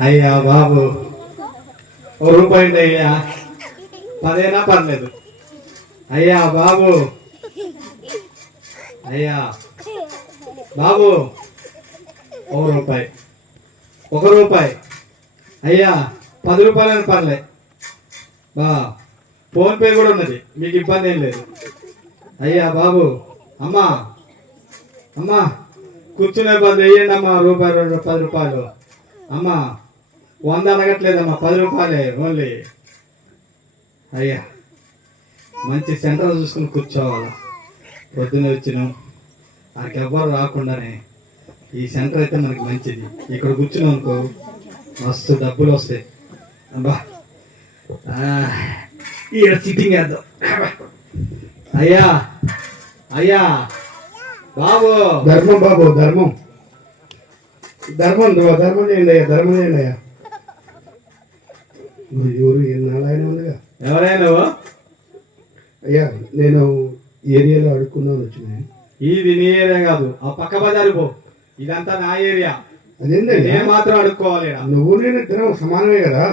అయ్యా బాబు ఓ రూపాయి అయ్యా పదేనా పర్లేదు. అయ్యా బాబు. అయ్యా. బాబు ఓ రూపాయి. ఒక రూపాయి. అయ్యా పది రూపాయలని పర్లే. బా ఫోన్పే కూడా ఉన్నది. మీకు ఇబ్బంది ఏం లేదు. అయ్యా బాబు అమ్మా. అమ్మా కూర్చునే పది వేయండి అమ్మా రూపాయి రెండు పది రూపాయలు. అమ్మా వంద అడగట్లేదమ్మా పది రూపాయలే ఓన్లీ. అయ్యా మంచి సెంటర్ చూసుకుని కూర్చోవాలి? పొద్దున్న వచ్చినాం. నాకెవ్వరు రాకుండానే ఈ సెంటర్ అయితే మనకి మంచిది. ఇక్కడ కూర్చున్నాం అనుకో మస్తు డబ్బులు వస్తాయి. అబ్బా ఆ, ఈడ సిట్టింగ్ వేద్దాం. అయ్యా అయ్యా బాబు. ధర్మం బాబు ధర్మం. ధర్మం ధర్మం ధర్మం చేయండి అయ్యా ధర్మం చేయండి అయ్యా. ఎవరు ఆయన ఉందిగా. ఎవరైనా? అయ్యా నేను ఏరియాలో అడుక్కుందామని వచ్చినాయి ఇది నీ ఏరియా కాదు ఆ పక్క బజారు పో. ఇదంతా నా ఏరియా. అదేంటండి నేను మాత్రం అడుక్కోవాలి. నువ్వు నేను ఇద్దరం సమానమే కదా?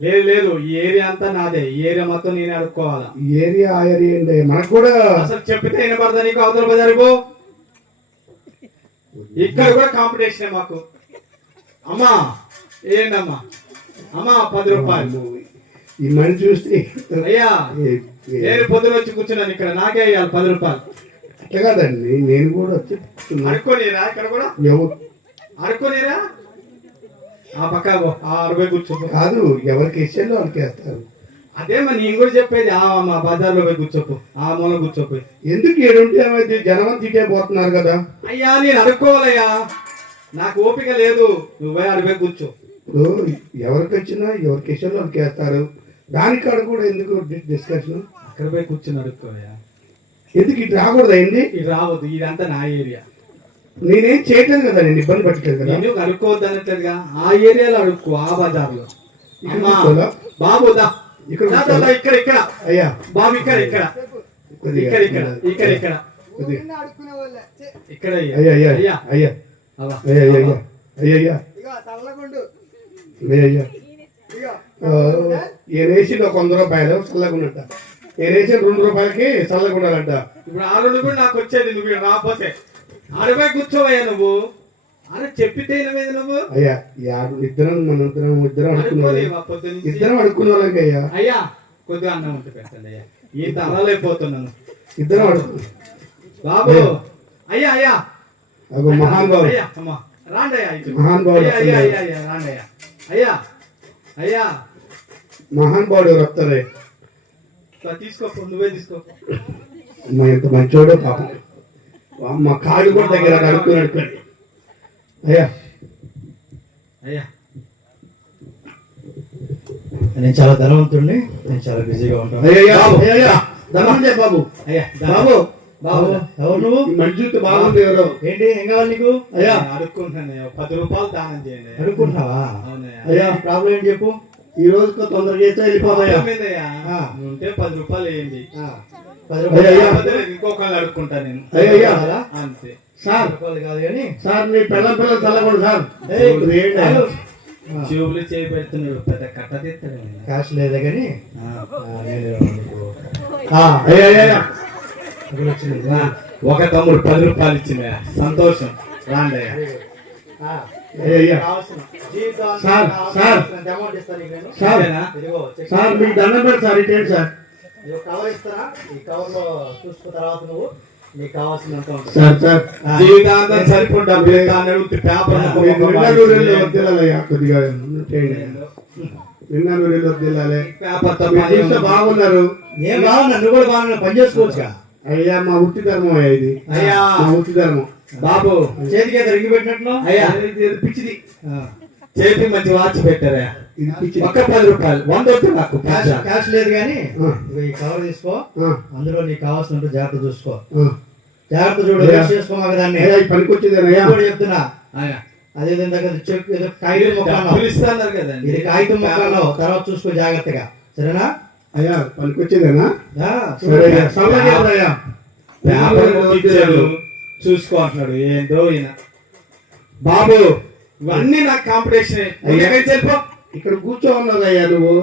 లేదు లేదు ఈ ఏరియా అంతా నాదే. ఈ ఏరియా మొత్తం నేనే అడుక్కోవాలా? ఈ ఏరియా ఆ ఏరియా ఏంటి? మనకు కూడా అసలు చెప్పితే వినపడదా నీకు అవతల బజారు పో? ఇక్కడ కూడా కాంపిటీషన్ మాకు. అమ్మా ఏంటమ్మా అమ్మా పది రూపాయలు. ఈ మనిషి చూస్తే అయ్యా నేను పొద్దున వచ్చి కూర్చున్నాను ఇక్కడ నాకే అయ్యాలి పది రూపాయలు. అట్లా కాదండి నేను కూడా వచ్చి. అడుక్కోనీరా ఇక్కడ కూడా? ఎవరు? అడుక్కోనీరా ఆ పక్క అరవై కూర్చో కాదు ఎవరికి ఇచ్చేలో వాళ్ళకి వేస్తారు అదే మరి నేను కూడా చెప్పేది ఆ మా బజార్లో పోయి కూర్చోపు ఆ మూల కూర్చోపోయి ఎందుకు ఏడుంటే జనం తిట్టే పోతున్నారు కదా. అయ్యా నేను అడుక్కోవాలయ్యా నాకు ఓపిక లేదు. నువ్వే అడిపోయి కూర్చో. ఇప్పుడు ఎవరికి వచ్చినా ఎవరికి ఇష్టం వాళ్ళకి వేస్తారు దానికాడ కూడా ఎందుకు డిస్కషన్ అక్కడ పోయి కూర్చుని అడుక్కోవయ్యా ఎందుకు ఇటు రాకూడదు అయింది ఇది రావద్దు ఇదంతా నా ఏరియా. నేనేం చేయట్లేదు కదా నేను ఇబ్బంది పెట్టలేదు కదా? నేను అడుక్కోవద్దు అనట్లేదుగా ఆ ఏరియాలో అడుక్కో ఆ బజార్లో. ఇక్కడ అమ్మా, కూర్చోవాలా? బాబు దా. ఇక్కడ దా, దా, కూర్చోవాలా? దా, ఇక్కడ ఇక్కడ. అయ్యా. బాబు ఇక్కడ ఇక్కడ. కొద్దిగా ఇక్కడ ఇక్కడ ఇక్కడ ఇక్కడ. కొద్దిగా. ఇక్కడ అయ్యా అయ్యా అయ్యా. అయ్యా అయ్యా అవ్వ. అయ్యా. అయ్యా. అయ్యా అయ్యా అయ్యా అయ్యా అయ్యా ఆ, ఈయన వేసిన ఒక వంద రూపాయలు చల్లగా ఉన్నట్ట ఈయన వేసిన రెండు రూపాయలకి చల్లగా ఉండాలంట ఇప్పుడు ఆ రెండు కూడా నాకు వచ్చేది నువ్వు రాకపోతే. ఆడపై కూర్చోవయ్యా నువ్వు. అని చెప్పితే నువ్వు? అయ్యా యాడు ఇద్దరం మన ఇద్దరం ఇద్దరం అనుకున్న? ఇద్దరం అనుకున్న అయ్యా. అయ్యా కొద్దిగా అన్నం ఉంటే పెట్టండి అయ్యా. ఇంత అలలైపోతున్నాను ఇద్దరం అడుగు. బాబు అయ్యా అయ్యా. అగో మహాన్ బాబు. అయ్యా అయ్యా ఇటు. మహాన్ బాబు అయ్యా అయ్యా వస్తున్నాడు. అయ్యా అయ్యా రాండి అయ్యా అయ్యా. అయ్యా మహాన్ బాడు ఎవరు వస్తారే? ఇట్లా తీసుకో నువ్వే తీసుకో. మా యొక్క మంచోడు పాపం. మా కాడు కూడా దగ్గర అడుక్కున్నాడు అయ్యా. అయ్యా. నేను చాలా ధనవంతుడిని నేను చాలా బిజీగా ఉంటాను. అయ్యా ధనం బాబు. అయ్యా బాబు. ఎవరు? నువ్వు? చూస్తే బాగుంది ఎవరో ఏంటి? ఏం కావాలి నీకు? అయ్యా. నేను అడుక్కుంటున్నాను. పది రూపాయలు దానం చేయండి. అడుక్కుంటున్నావా అవునయ్యా. అయ్యా ప్రాబ్లం ఏంటి చెప్పు? ఈ రోజుకో తొందర చేస్తే వెళ్ళిపోతాయా ఉంటే పది రూపాయలు వేయండి. ఇంకొకళ్ళు అడుక్కుంటా నేను. అయ్యా? అంతే. సార్. కాదు కానీ. సార్ మీ పిల్లల పిల్లలు చల్లకూడదు సార్. చెవులు చేయి పెడుతున్నాడు పెద్ద కట్ట తీస్తాడు. క్యాష్ లేదా కానీ? ఒక తమ్ముడు పది రూపాయలు ఇచ్చింది. సంతోషం. జీవితాంతం సార్, సార్. సార్ మీకు దండం పెట్టి కవర్ ఈ కవర్లో చూసుకున్న తర్వాత నువ్వు జీవితాంతం పేపర్ కొద్దిగా నిన్న పేపర్ బాగున్నారు. నేను బాగున్నా నువ్వు కూడా బాగున్నా పని చేసుకోవచ్చుగా. అయ్యా మా వృత్తి ధర్మం అయ్యా ఇది. అయ్యా. మా వృత్తి ధర్మం. బాబు చేతికి రింగి పెట్టినట్లు అయ్యా. ఇది పిచ్చిది. చేతి మంచి వాచ్ పెట్టారా ఇది పిచ్చి ఒక్క పది రూపాయలు. వంద వద్దు నాకు క్యాష్. క్యాష్ లేదు కానీ ఈ కవర్ తీసుకో అందులో నీకు కావాల్సినట్టు జాగ్రత్త చూసుకో. జాగ్రత్త చూడు చేసుకోమాక దాన్ని. పనికి కూడా చెప్తున్నా. అదే దగ్గర చెప్పు ఏదో కాగితం మొక్క అన్నావు. డబ్బులు ఇస్తాన్నారు కదండి. ఇది కాగితం మొక్క అన్నావు. తర్వాత చూసుకో జాగ్రత్తగా. సరేనా? అయ్యా ఆ, సరే అయ్యా అయ్యా పేపర్ ఇచ్చాడు చూసుకో అంటున్నాడు. ఏందో ఈయన. బాబు ఇవన్నీ నాకు కాంపిటీషన్ అయ్యా. చెప్పు. ఇక్కడ కూర్చో ఉన్నావయ్యా నువ్వు.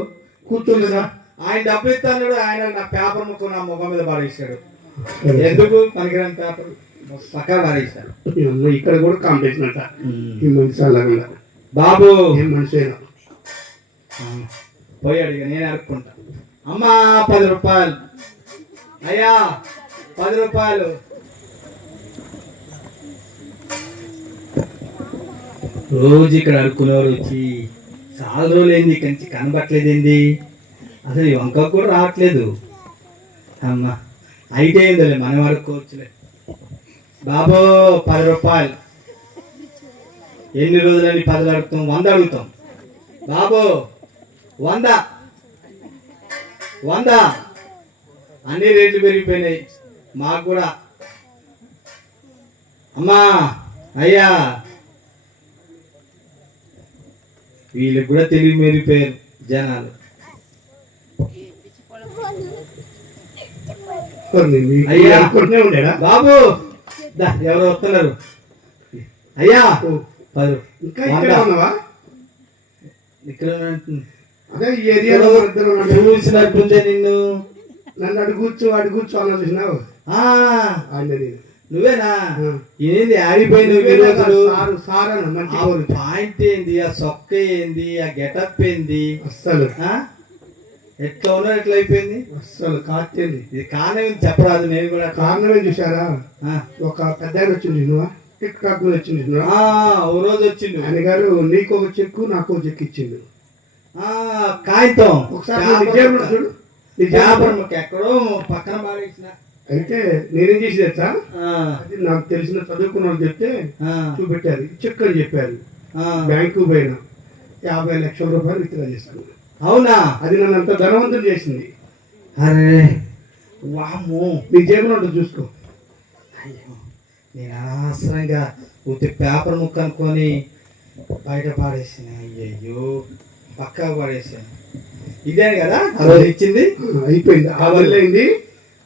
కూర్చోలేదా ఆయన డబ్బులు ఇస్తాను ఆయన నా పేపర్ ముక్క నా ముఖం మీద పాడేశాడు ఎందుకు? పనికిరాని పేపర్. ఈ అమ్మ ఇక్కడ కూడా కాంపిటీషన్ అంట. ఈ మనిషి అలాగా బాబు. ఏం మనిషి పోయాడు ఇక నేను అడుక్కుంటా. అమ్మా పది రూపాయలు. అయ్యా పది రూపాయలు. రోజు ఇక్కడ అడుక్కునేవారు వచ్చి చాలా రోజులైంది ఇక్కడి నుంచి కనబట్టలేదు ఏంది అసలు వంక కూడా రావట్లేదు. అమ్మా అయితే ఏందోలే మనం అడుక్కోవచ్చులే బాబో పది రూపాయలు. ఎన్ని రోజులని పదలు అడుగుతాం? వంద అడుగుతాం. బాబో వంద. వంద. అన్ని రేట్లు పెరిగిపోయినాయి. మాకు కూడా. అమ్మా అయ్యా. వీళ్ళకి కూడా తెలివి మెరిగిపోయారు జనాలు. అయ్యా. బాబు దా, ఎవరు వస్తున్నారు. అయ్యా. పది. ఇంకా ఇక్కడ ఉన్నావా? ఇక్కడ అదే ఈ ఏరియాలో ఇద్దరు. చూసినట్టుందే నిన్ను. నన్ను అడు కూర్చో అడు కూర్చో అన్న చూసినావు? ఆ. ఆయన నేను. నువ్వేనా. ఏంది రోజులు సారు అన్న మంచి పాయింట్ ఏంది ఆ సొక్క ఏంది ఆ గెటప్ ఏంది? అస్సలు? ఎట్లా ఉన్నా ఎట్లా అయిపోయింది? అస్సలు కాచేది ఇది కారణం చెప్పరాదు నేను కూడా కారణం. ఏం చూసారా. ఒక పెద్ద వచ్చింది చూసినావా? టిక్ టాక్ వచ్చింది ఓ రోజు వచ్చిండు. ఆయన గారు నీకు ఒక చెక్కు నాకు ఇచ్చిండు. ఆ, కాగితం. ఒకసారి ఎక్కడో పక్కన పాడేసిన అయితే నేనేం చేసి తెచ్చా అది నాకు తెలిసిన చదువుకున్న వాళ్ళు చెప్తే చూపెట్టారు. చెక్ అని చెప్పారు. బ్యాంకు పోయినా యాభై లక్షల రూపాయలు విత్డ్రా చేశాను. అవునా? అది నన్ను అంత ధనవంతులు చేసింది. అరే. వాము నీ జేబులో ఉంటుంది చూసుకో. అయ్యో. నేను అనవసరంగా ఉత్తి పేపర్ ముక్క అనుకొని బయట పాడేసిన అయ్యయ్యో. పక్కా పడేసాను ఇదే కదా? రోజు ఇచ్చింది? అయిపోయింది. ఆ అయింది.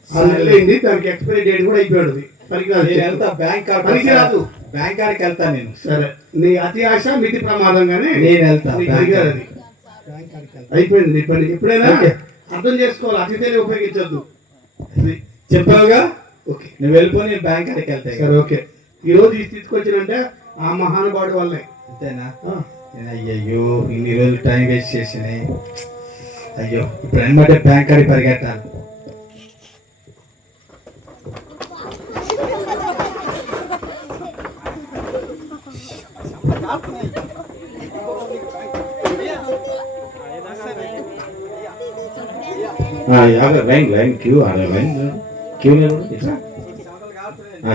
ఆ అయింది. దానికి ఎక్స్పైరీ డేట్ కూడా అయిపోయింది నేను వెళ్తా బ్యాంక్ కార్డ్ పనికిరాదు. బ్యాంక్ కార్డ్కి వెళ్తా నేను. సరే. నీ అతి ఆశ మితి ప్రమాదంగానే నేను వెళ్తా. అది. అయిపోయింది నీ పని. ఎప్పుడైనా. అర్థం చేసుకోవాలి. అతి తెలివి ఉపయోగించొద్దు. చెప్పావుగా? ఓకే. నువ్వు వెళ్ళిపో నేను బ్యాంక్ కార్డ్కి వెళ్తా ఇక. సరే ఓకే. ఈ రోజు ఈ స్థితికి వచ్చినంటే ఆ మహానుభావుడి వల్లే. అంతేనా? అయ్యయ్యో ఇన్ని రోజులు టైం వేస్ట్ చేసినాయి అయ్యో ఇప్పుడు అనమాట బ్యాంక్ కార్డ్కి పరిగెట్టాలి యాభై లైన్ లైన్ క్యూ అదే లైన్ క్యూ లేదు ఇట్లా.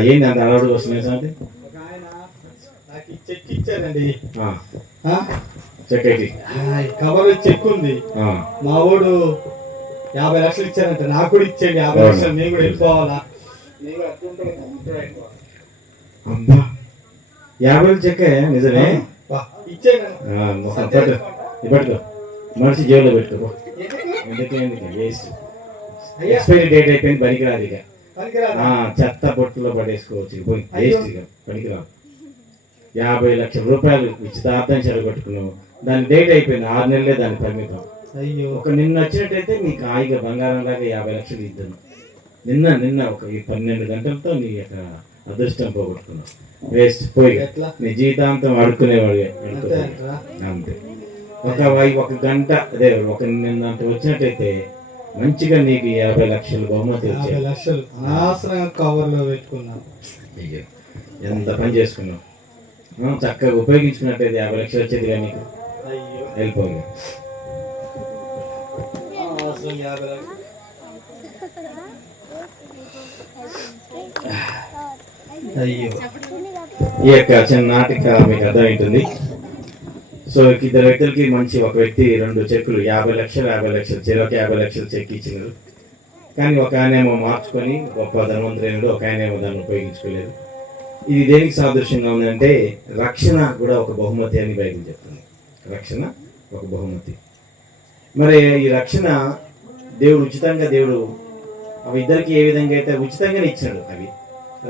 ఏంది అంత అలవాటు వస్తున్నాయి సార్ నాకు చెక్ ఇచ్చారండి చెక్ అయితే ఆ, ఈ కవర్ చెక్ ఉంది మా వాడు యాభై లక్షలు ఇచ్చారంట నాకు కూడా ఇచ్చేయండి. యాభై. లక్షలు. నేను కూడా వెళ్ళిపోవాలా? యాభై చెక్ నిజమే? ఇప్పటికో మనిషి జేబులో పెట్టుకో వేస్ట్ ఎక్స్పైరీ డేట్ అయిపోయింది పనికిరాదు ఇక. చెత్త పొట్టులో పడేసుకోవచ్చు పోయి వేస్ట్ ఇక పనికిరాదు. యాభై లక్షల రూపాయలు ఉచితార్థం చెడగొట్టుకున్నావు దాని డేట్ అయిపోయింది ఆరు నెలలే దాని పరిమితం. అయ్యో. ఒక నిన్న వచ్చినట్టయితే నీకు హాయిగా బంగారం లాగా యాభై లక్షలు ఇద్దాను నిన్న నిన్న ఒక ఈ పన్నెండు గంటలతో నీ యొక్క అదృష్టం పోగొట్టుకున్నావు. వేస్ట్ పోయి నీ జీవితాంతం అడుక్కునేవాడు అంతే ఒక ఒక గంట అదే ఒక నిన్న వచ్చినట్టయితే మంచిగా నీకు యాభై లక్షలు బహుమతి యాభై వచ్చాయి. లక్షలు అనవసరంగా కవర్లో పెట్టుకున్నాను ఎంత పని చేసుకున్నావు? చక్కగా ఉపయోగించుకున్నట్టయితే యాభై లక్షలు వచ్చేది కానీ నీకు అయ్యో. వెళ్ళిపోయి అనవసరం యాభై లక్షలు అయ్యో. ఈ యొక్క చిన్న నాటిక మీకు అర్థమవుతుంది సో ఇద్దరు వ్యక్తులకి మంచి ఒక వ్యక్తి రెండు చెక్కులు యాభై లక్షలు యాభై లక్షలు చెరొక యాభై లక్షలు చెక్ ఇచ్చినారు. కానీ ఒక ఆయనేమో మార్చుకొని గొప్ప ధనవంతులైనడు ఒక ఆయనేమో దాన్ని ఉపయోగించుకోలేదు. ఇది దేనికి సాదృశ్యంగా ఉందంటే రక్షణ కూడా ఒక బహుమతి అని బైబిల్ చెప్తుంది. రక్షణ ఒక బహుమతి. మరి ఈ రక్షణ దేవుడు ఉచితంగా దేవుడు అవి ఇద్దరికి ఏ విధంగా అయితే ఉచితంగానే ఇచ్చాడు అవి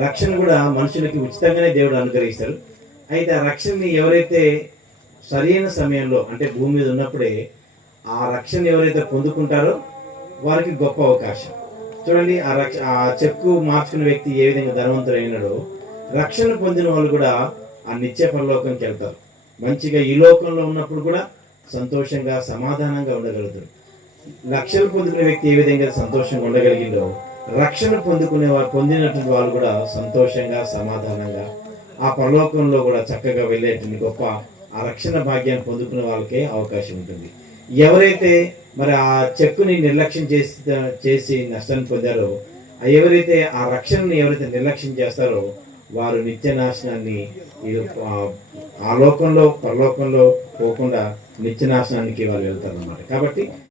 రక్షణ కూడా మనుషులకి ఉచితంగానే దేవుడు అనుగ్రహిస్తాడు. అయితే ఆ రక్షణని ఎవరైతే సరైన సమయంలో అంటే భూమి మీద ఉన్నప్పుడే ఆ రక్షణ ఎవరైతే పొందుకుంటారో వారికి గొప్ప అవకాశం. చూడండి ఆ రక్ష ఆ చెక్కు మార్చుకున్న వ్యక్తి ఏ విధంగా ధనవంతుడు అయినాడో రక్షణ పొందిన వాళ్ళు కూడా ఆ నిత్య పరలోకంకి వెళ్తారు మంచిగా ఈ లోకంలో ఉన్నప్పుడు కూడా సంతోషంగా సమాధానంగా ఉండగలుగుతారు. రక్షణ పొందుకునే వ్యక్తి ఏ విధంగా సంతోషంగా ఉండగలిగిందో రక్షణ పొందుకునే వారు పొందినటువంటి వాళ్ళు కూడా సంతోషంగా సమాధానంగా ఆ పరలోకంలో కూడా చక్కగా వెళ్ళేటువంటి గొప్ప ఆ రక్షణ భాగ్యాన్ని పొందుకునే వాళ్ళకే అవకాశం ఉంటుంది. ఎవరైతే మరి ఆ చెక్కుని నిర్లక్ష్యం చేసి చేసి నష్టాన్ని పొందారో ఎవరైతే ఆ రక్షణని ఎవరైతే నిర్లక్ష్యం చేస్తారో వారు నిత్య నాశనాన్ని ఆ- ఆ లోకంలో పరలోకంలో పోకుండా నిత్య నాశనానికి వాళ్ళు వెళ్తారు అన్నమాట కాబట్టి